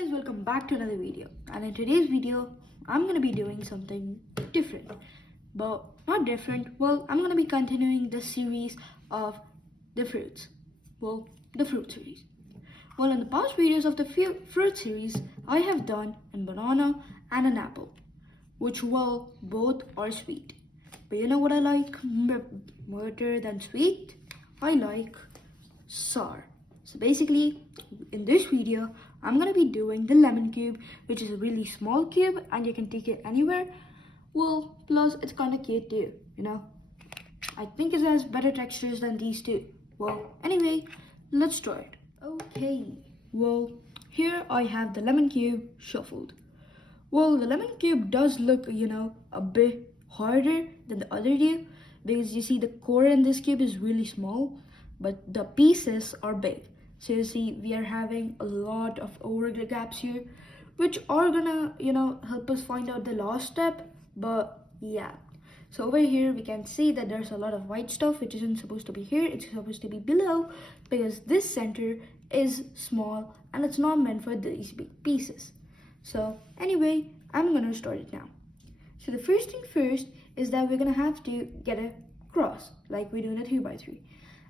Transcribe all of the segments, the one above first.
guys, welcome back to another video. And in today's video, I'm gonna be doing something different. But not different, well, I'm gonna be continuing the series of the fruits. Well, the fruit series. Well, in the past videos of the fruit series, I have done a banana and an apple, which well, both are sweet. But you know what I like better than sweet? I like sour. So basically, in this video, I'm gonna be doing the lemon cube, which is a really small cube and you can take it anywhere. Well, plus it's kind of cute too, you know. I think it has better textures than these two. Well, anyway, let's start. Okay, well, here I have the lemon cube shuffled. Well, the lemon cube does look, a bit harder than the other two because you see the core in this cube is really small, but the pieces are big. So you see, we are having a lot of overlap gaps here, which are gonna, help us find out the last step. But yeah, so over here we can see that there's a lot of white stuff which isn't supposed to be here. It's supposed to be below because this center is small and it's not meant for these big pieces. So anyway, I'm gonna start it now. So the first thing first is that we're gonna have to get a cross like we do in a 3x3.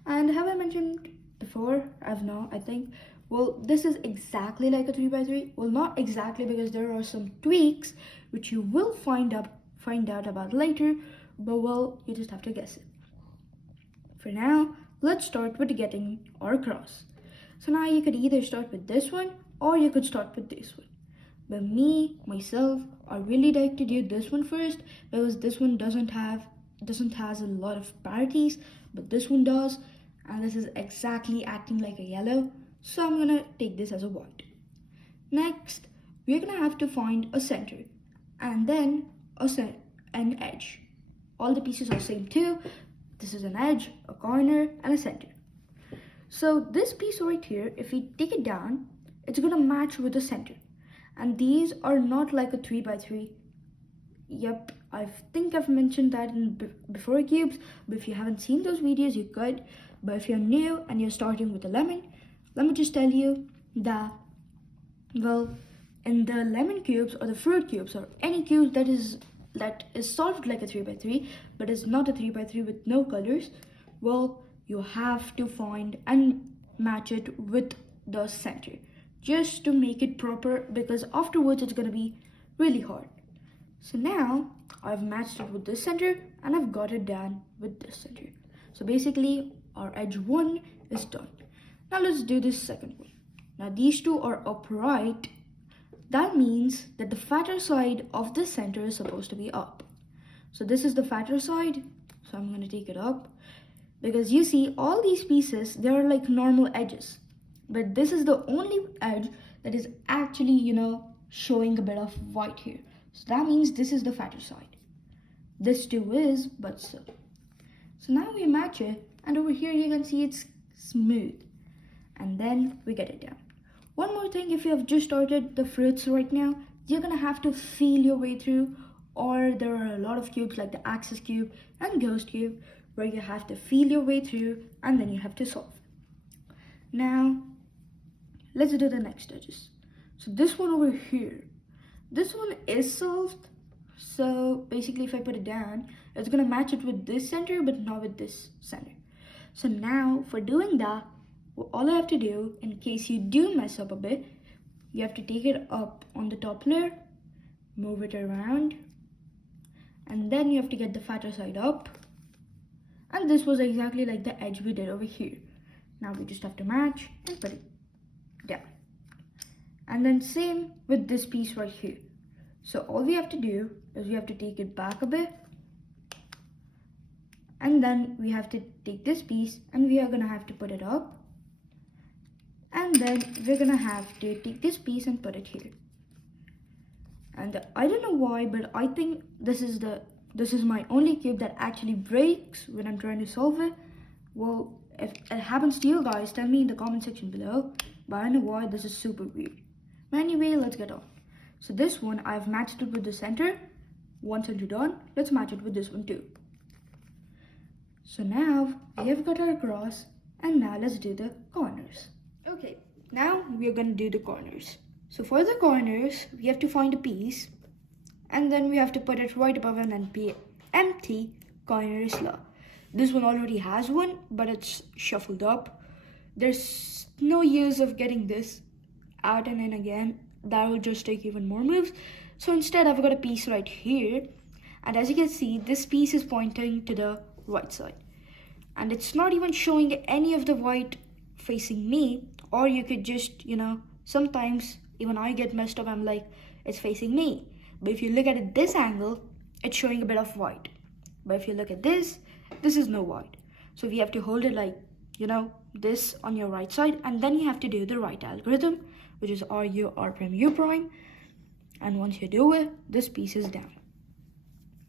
And have I mentioned before? I think. Well, this is exactly like a 3x3. Well, not exactly because there are some tweaks which you will find out about later, but well, you just have to guess it. For now, let's start with getting our cross. So now you could either start with this one or you could start with this one. But myself, I really like to do this one first because this one doesn't has a lot of parities, but this one does, and this is exactly acting like a yellow, so I'm gonna take this as a white. Next, we're gonna have to find a center and then an edge. All the pieces are same too. This is an edge, a corner, and a center. So this piece right here, if we take it down, it's gonna match with the center. And these are not like a 3x3. Yep, I think I've mentioned that in before cubes, but if you haven't seen those videos, you could. But if you're new and you're starting with the lemon, let me just tell you that, well, in the lemon cubes or the fruit cubes or any cube that is solved like a 3x3, but is not a 3x3 with no colors, well, you have to find and match it with the center just to make it proper, because afterwards it's gonna be really hard. So now I've matched it with this center and I've got it done with this center. So basically our edge 1 is done. Now let's do this second one. Now these two are upright. That means that the fatter side of this center is supposed to be up. So this is the fatter side. So I'm going to take it up because you see all these pieces, they're like normal edges. But this is the only edge that is actually, showing a bit of white here. So that means this is the fatter side. This too is, but so. So now we match it, and over here you can see it's smooth. And then we get it down. One more thing, if you have just started the fruits right now, you're gonna have to feel your way through, or there are a lot of cubes like the axis cube and ghost cube where you have to feel your way through and then you have to solve. Now, let's do the next edges. So this one over here, this one is solved. So basically if I put it down, it's gonna match it with this center, but not with this center. So now for doing that, all I have to do, in case you do mess up a bit, you have to take it up on the top layer, move it around, and then you have to get the fatter side up. And this was exactly like the edge we did over here. Now we just have to match and put it down. And then same with this piece right here. So all we have to do is we have to take it back a bit, and then we have to take this piece and we are gonna have to put it up, and then we're gonna have to take this piece and put it here. And I don't know why, but I think this is my only cube that actually breaks when I'm trying to solve it. Well, if it happens to you guys, tell me in the comment section below, but I don't know why this is super weird. But anyway, let's get on. So this one, I've matched it with the center. One center done, let's match it with this one too. So now we have got our cross, and now let's do the corners. Okay, now we're gonna do the corners. So for the corners, we have to find a piece, and then we have to put it right above an empty corner slot. This one already has one, but it's shuffled up. There's no use of getting this out and in again. That will just take even more moves. So instead, I've got a piece right here, and as you can see, this piece is pointing to the right side, and it's not even showing any of the white facing me. Or you could just, sometimes even I get messed up. I'm like, it's facing me. But if you look at it this angle, it's showing a bit of white. But if you look at this is no white. So we have to hold it like, this on your right side, and then you have to do the right algorithm, which is RU, R prime, U prime. And once you do it, this piece is down.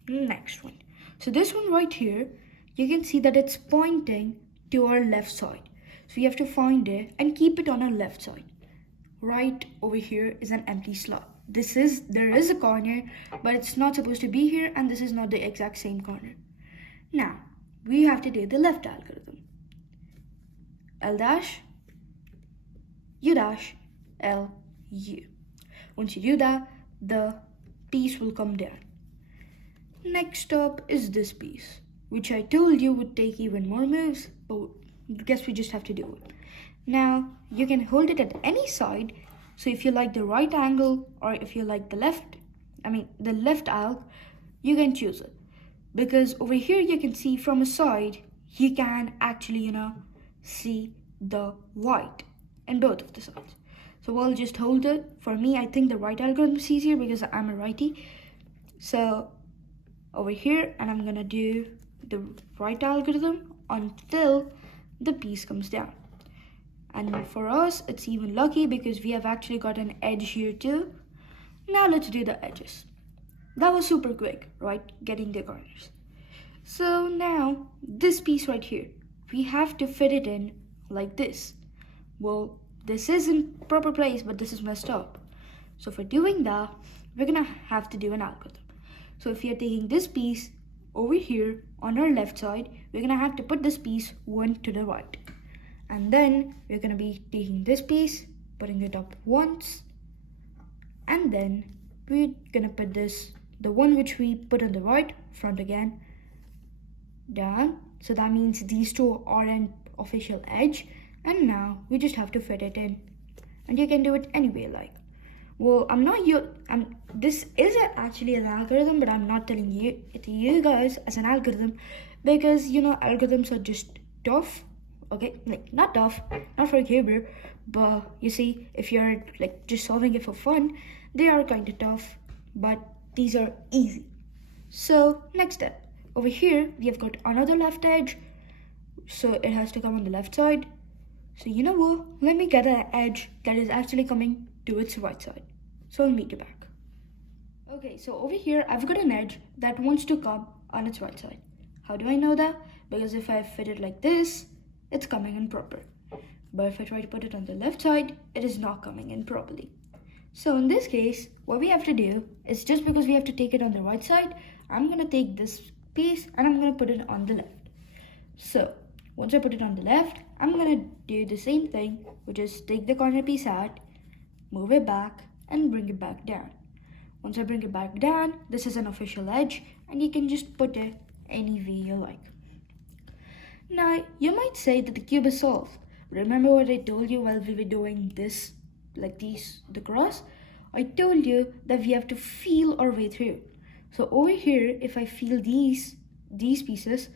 Next one. So this one right here, you can see that it's pointing to our left side. So you have to find it and keep it on our left side. Right over here is an empty slot. There is a corner, but it's not supposed to be here, and this is not the exact same corner. Now, we have to do the left algorithm. L dash, U dash, L, U. Once you do that, the piece will come down. Next up is this piece, which I told you would take even more moves, but I guess we just have to do it. Now, you can hold it at any side. So if you like the right angle, or if you like the left alg, you can choose it. Because over here you can see from a side, you can actually, see the white in both of the sides. So we'll just hold it. For me, I think the right algorithm is easier because I'm a righty. So over here, and I'm gonna do the right algorithm until the piece comes down. And for us, it's even lucky because we have actually got an edge here too. Now let's do the edges. That was super quick, right? Getting the corners. So now, this piece right here, we have to fit it in like this. Well, this is in proper place, but this is messed up. So for doing that, we're gonna have to do an algorithm. So if you're taking this piece over here on our left side, we're gonna have to put this piece one to the right. And then we're gonna be taking this piece, putting it up once, and then we're gonna put this, the one which we put on the right, front again, down. So that means these two are an official edge, and now we just have to fit it in. And you can do it any way you like. Well, this is actually an algorithm, but I'm not telling you guys as an algorithm because, algorithms are just tough. Okay, like not tough, not for a cuber, but you see, if you're like just solving it for fun, they are kind of tough, but these are easy. So next step, over here we have got another left edge, so it has to come on the left side. So you know what, let me get an edge that is actually coming to its right side. So I'll meet you back. Okay, so over here I've got an edge that wants to come on its right side. How do I know that? Because if I fit it like this, it's coming in proper. But if I try to put it on the left side, it is not coming in properly. So in this case, what we have to do is, just because we have to take it on the right side, I'm gonna take this piece and I'm gonna put it on the left. So once I put it on the left, I'm gonna do the same thing, which is take the corner piece out, move it back, and bring it back down. Once I bring it back down, this is an official edge, and you can just put it any way you like. Now, you might say that the cube is solved. Remember what I told you while we were doing this, like the cross? I told you that we have to feel our way through. So over here, if I feel these pieces,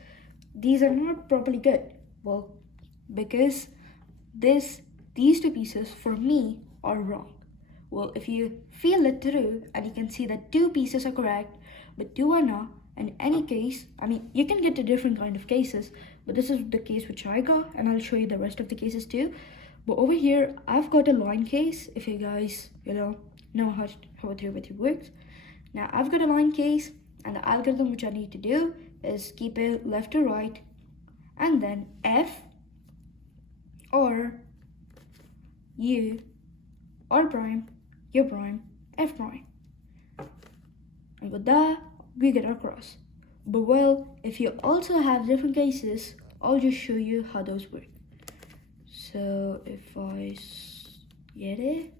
these are not properly good. Well, because these two pieces for me are wrong. Well, if you feel it through and you can see that two pieces are correct, but two are not, in any case, you can get to different kind of cases, but this is the case which I got, and I'll show you the rest of the cases too. But over here, I've got a line case, if you guys, know how it works. Now, I've got a line case, and the algorithm which I need to do is keep it left to right, and then F, or U, R prime, U prime, F prime. And with that, we get our cross. But well, if you also have different cases, I'll just show you how those work. So if I get it,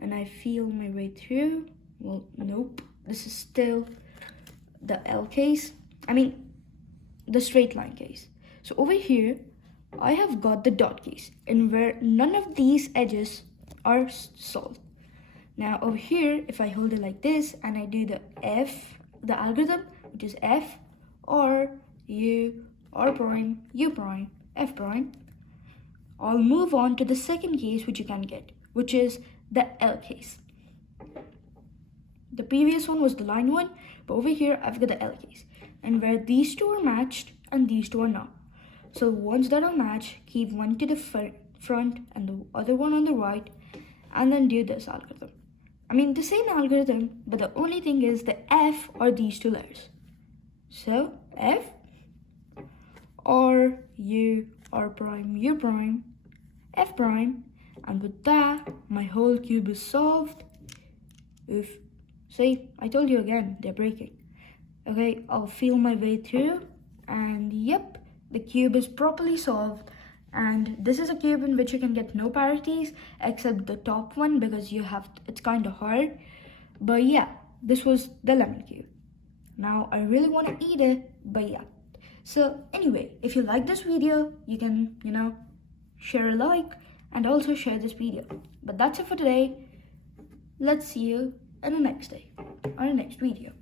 and I feel my way through. Well, nope, this is still the L case. I mean, the straight line case. So over here, I have got the dot case, and where none of these edges are solved. Now over here, if I hold it like this and I do the algorithm, which is F, R, U, R prime, U prime, F prime, I'll move on to the second case which you can get, which is the L case. The previous one was the line one, but over here I've got the L case, and where these two are matched and these two are not. So ones that are matched, keep one to the front and the other one on the right, and then do this algorithm. I mean the same algorithm, but the only thing is the F are these two letters. So F, R, U, R prime, U prime, F prime, and with that, my whole cube is solved. Oof. See, I told you again, they're breaking. Okay, I'll feel my way through, and yep, the cube is properly solved. And this is a cube in which you can get no parities except the top one, because it's kind of hard. But yeah, this was the lemon cube. Now I really want to eat it, but yeah. So anyway, if you like this video, you can, share a like and also share this video. But that's it for today. Let's see you in the next day or the next video.